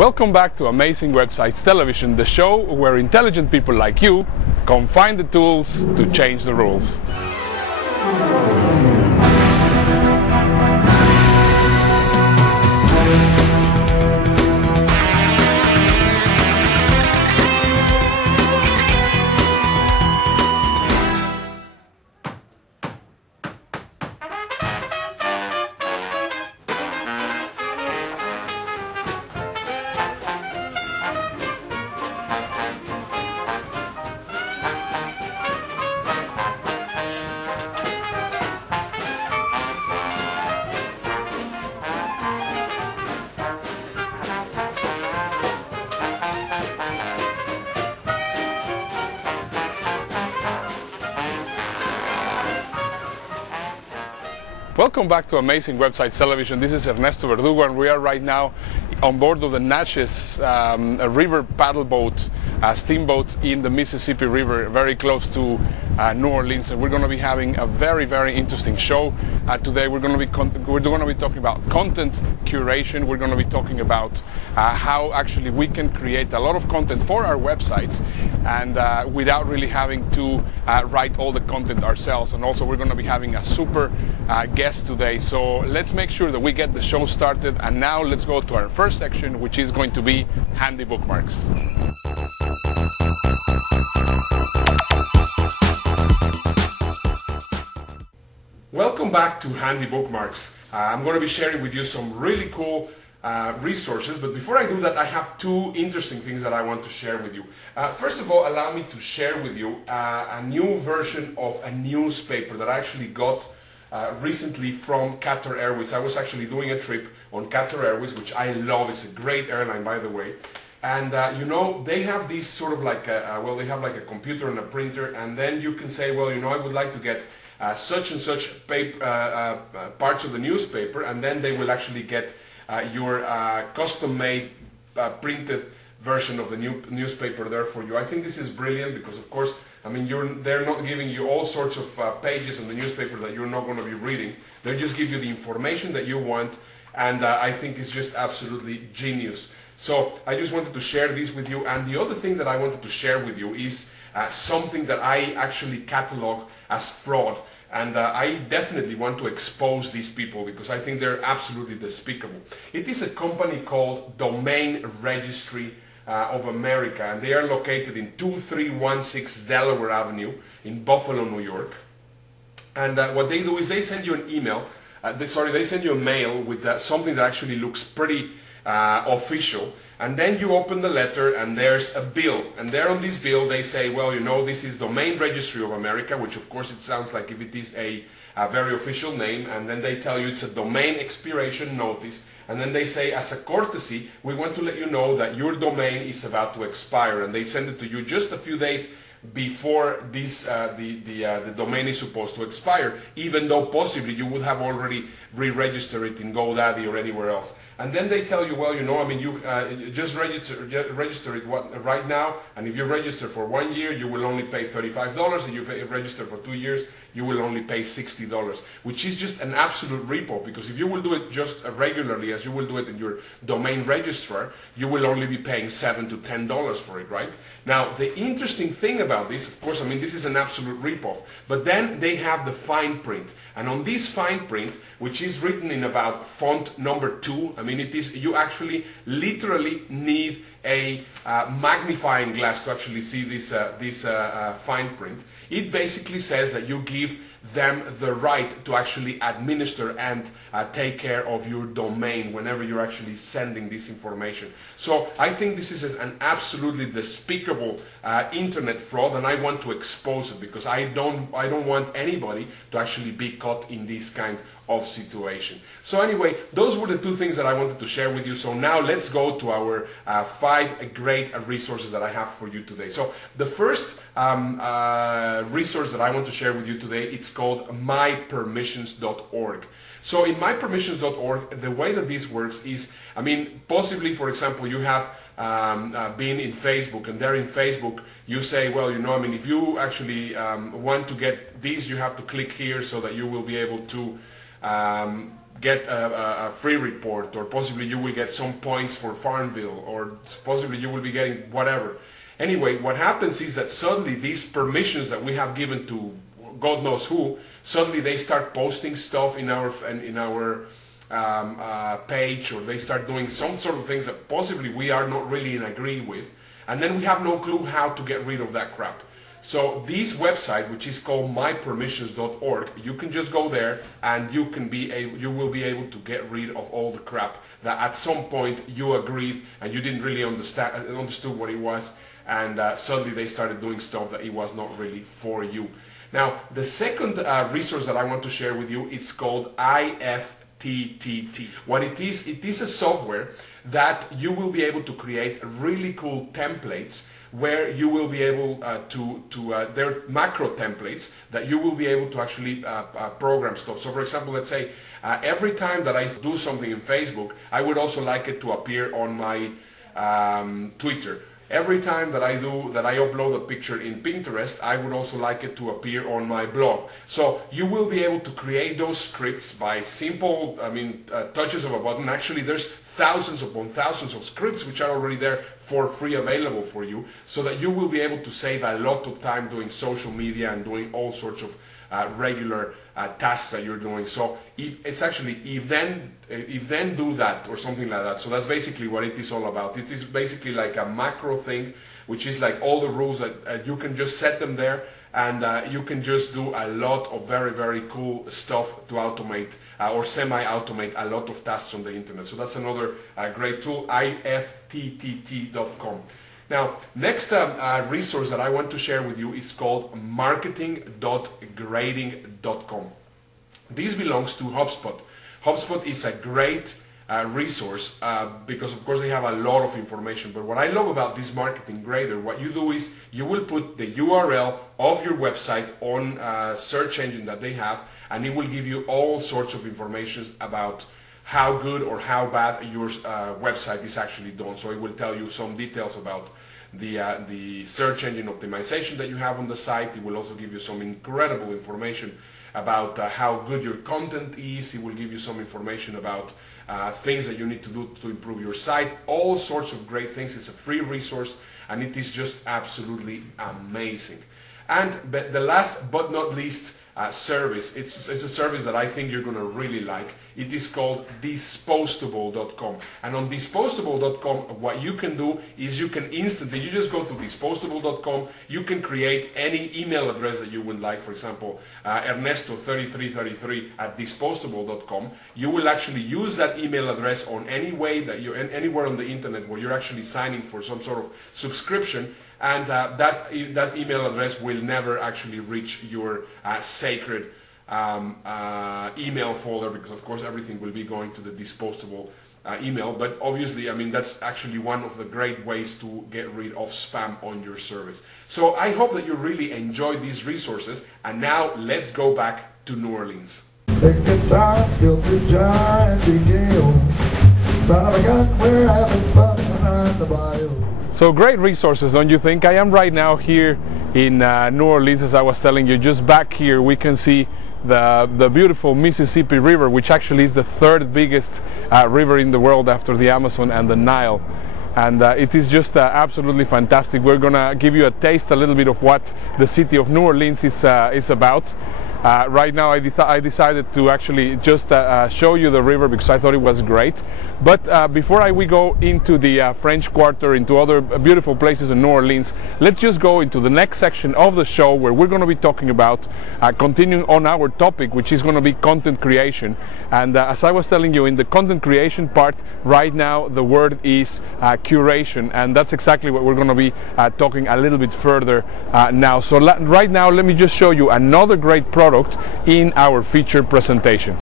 Welcome back to Amazing Websites Television, the show where intelligent people like you come find the tools to change the rules. Welcome back to Amazing Websites Television. This is Ernesto Verdugo, and we are right now on board of the Natchez a river paddle boat, steamboat in the Mississippi River, very close to New Orleans. And we're going to be having a very interesting show today. We're going to be talking about content curation. We're going to be talking about how actually we can create a lot of content for our websites and without really having to write all the content ourselves. And also we're going to be having a super guest today. So let's make sure that we get the show started. And now let's go to our first section, which is going to be handy bookmarks. Welcome back to Handy Bookmarks. I'm going to be sharing with you some really cool resources, but before I do that, I have two interesting things that I want to share with you. First of all, allow me to share with you a new version of a newspaper that I actually got recently from Qatar Airways. I was actually doing a trip on Qatar Airways, which I love. It's a great airline, by the way. And you know, they have these sort of like well, they have like a computer and a printer, and then you can say, well, you know, I would like to get such and such parts of the newspaper, and then they will actually get your custom-made printed version of the newspaper there for you. I think this is brilliant because, of course, I mean, they're not giving you all sorts of pages in the newspaper that you're not going to be reading. They just give you the information that you want, and I think it's just absolutely genius. So I just wanted to share this with you. And the other thing that I wanted to share with you is something that I actually catalog as fraud. And I definitely want to expose these people because I think they're absolutely despicable. It is a company called Domain Registry of America, and they are located in 2316 Delaware Avenue in Buffalo, New York. And what they do is they send you an email, they send you a mail with something that actually looks pretty official, and then you open the letter and there's a bill, and there on this bill they say, well, you know, this is Domain Registry of America, which of course it sounds like if it is a very official name, and then they tell you it's a domain expiration notice, and then they say, as a courtesy, we want to let you know that your domain is about to expire, and they send it to you just a few days before this the domain is supposed to expire, even though possibly you would have already re-registered it in GoDaddy or anywhere else. And then they tell you, well, you know, I mean, you just register it right now, and if you register for 1 year, you will only pay $35, and if you register for 2 years, you will only pay $60, which is just an absolute ripoff, because if you will do it just regularly as you will do it in your domain registrar, you will only be paying $7 to $10 for it, right? Now, the interesting thing about this, of course, I mean, this is an absolute ripoff, but then they have the fine print, and on this fine print, which is written in about font number 2, I mean, it is, you actually literally need a magnifying glass to actually see this fine print. It basically says that you give them the right to actually administer and take care of your domain whenever you're actually sending this information. So I think this is an absolutely despicable internet fraud, and I want to expose it because I don't want anybody to actually be caught in this kind of situation. So anyway, those were the two things that I wanted to share with you. So now let's go to our 5 great resources that I have for you today. So the first resource that I want to share with you today, it's called mypermissions.org. So in mypermissions.org, the way that this works is, I mean, possibly, for example, you have been in Facebook, and there in Facebook you say, well, you know, I mean, if you actually want to get these, you have to click here so that you will be able to get a free report, or possibly you will get some points for Farmville, or possibly you will be getting whatever. Anyway, what happens is that suddenly these permissions that we have given to God knows who, suddenly they start posting stuff in our page, or they start doing some sort of things that possibly we are not really in agree with, and then we have no clue how to get rid of that crap. So this website, which is called mypermissions.org, you can just go there and you will be able to get rid of all the crap that at some point you agreed and you didn't really understood what it was, and suddenly they started doing stuff that it was not really for you. Now, the second resource that I want to share with you, it's called IFTTT. What it is a software that you will be able to create really cool templates, where you will be able they're macro templates that you will be able to actually program stuff. So for example, let's say every time that I do something in Facebook, I would also like it to appear on my Twitter. Every time that I upload a picture in Pinterest, I would also like it to appear on my blog. So you will be able to create those scripts by simple, touches of a button. Actually, there's thousands upon thousands of scripts which are already there for free, available for you, so that you will be able to save a lot of time doing social media and doing all sorts of regular tasks that you're doing. So if then do that, or something like that. So that's basically what it is all about. It is basically like a macro thing, which is like all the rules that you can just set them there, and you can just do a lot of very, very cool stuff to automate or semi-automate a lot of tasks on the internet. So that's another great tool, ifttt.com. Now, next resource that I want to share with you is called marketing.grading.com. This belongs to HubSpot. HubSpot is a great resource because of course they have a lot of information, but what I love about this marketing grader, what you do is you will put the URL of your website on a search engine that they have, and it will give you all sorts of information about how good or how bad your website is actually done. So it will tell you some details about the search engine optimization that you have on the site. It will also give you some incredible information about how good your content is. It will give you some information about things that you need to do to improve your site. All sorts of great things. It's a free resource, and it is just absolutely amazing. And the last but not least service, it's a service that I think you're going to really like. It is called Dispostable.com. And on Dispostable.com, what you can do is you can instantly, you just go to Dispostable.com, you can create any email address that you would like. For example, Ernesto3333 at Dispostable.com. You will actually use that email address on any way that you're anywhere on the internet where you're actually signing for some sort of subscription, and that email address will never actually reach your sacred email folder, because of course everything will be going to the Disposable email. But obviously, I mean, that's actually one of the great ways to get rid of spam on your service. So I hope that you really enjoyed these resources, and now let's go back to New Orleans. So great resources, don't you think? I am right now here in New Orleans, as I was telling you. Just back here we can see the beautiful Mississippi River, which actually is the third biggest river in the world after the Amazon and the Nile. And it is just absolutely fantastic. We're gonna give you a taste, a little bit of what the city of New Orleans is about. Right now I decided to actually just show you the river because I thought it was great. But before we go into the French Quarter, into other beautiful places in New Orleans, let's just go into the next section of the show, where we're going to be talking about continuing on our topic, which is going to be content creation. And as I was telling you, in the content creation part, right now the word is curation, and that's exactly what we're going to be talking a little bit further now. So right now let me just show you another great product in our featured presentation.